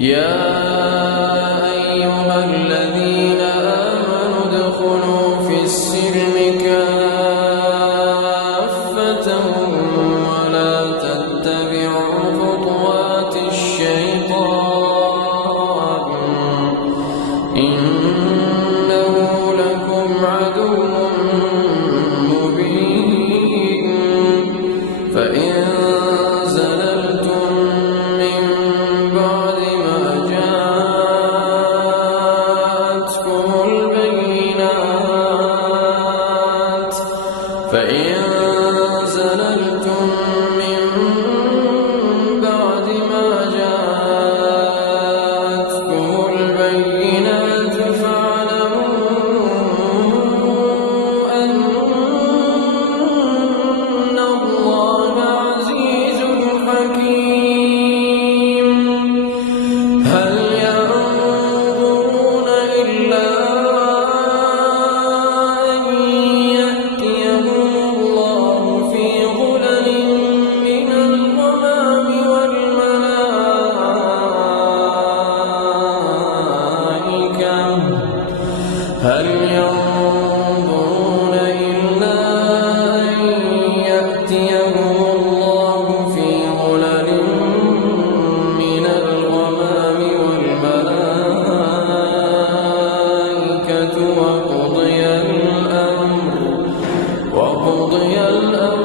يا أيها الذين آمنوا ادخلوا في السلم كافة ولا تتبعوا خطوات الشيطان إنه لكم عدو مبين فإن زللتم من بعد ما جاءتكم البينات فاعلموا أن الله عزيز حكيم. هل ينظرون إلا أن يأتيهم الله في ظلل من الغمام والملائكة هل ينظرون إلا أن يأتيهم الله في ظلل من الغمام والملائكة وقضي الأمر